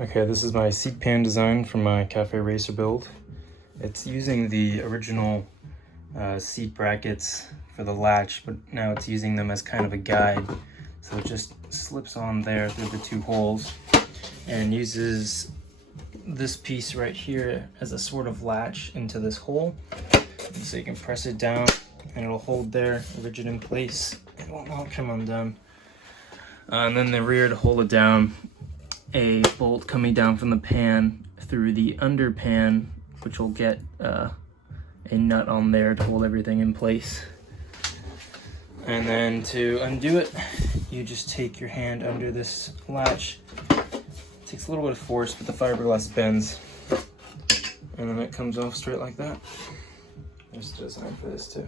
Okay, this is my seat pan design from my Café racer build. It's using the original seat brackets for the latch, but now it's using them as kind of a guide. So it just slips on there through the two holes and uses this piece right here as a sort of latch into this hole. So you can press it down and it'll hold there, rigid in place. It will not come undone. And then the rear to hold it down, a bolt coming down from the pan through the under pan, which will get a nut on there to hold everything in place. And then to undo it, you just take your hand under this latch. It takes a little bit of force, but the fiberglass bends, and then it comes off straight like that. There's a design for this too.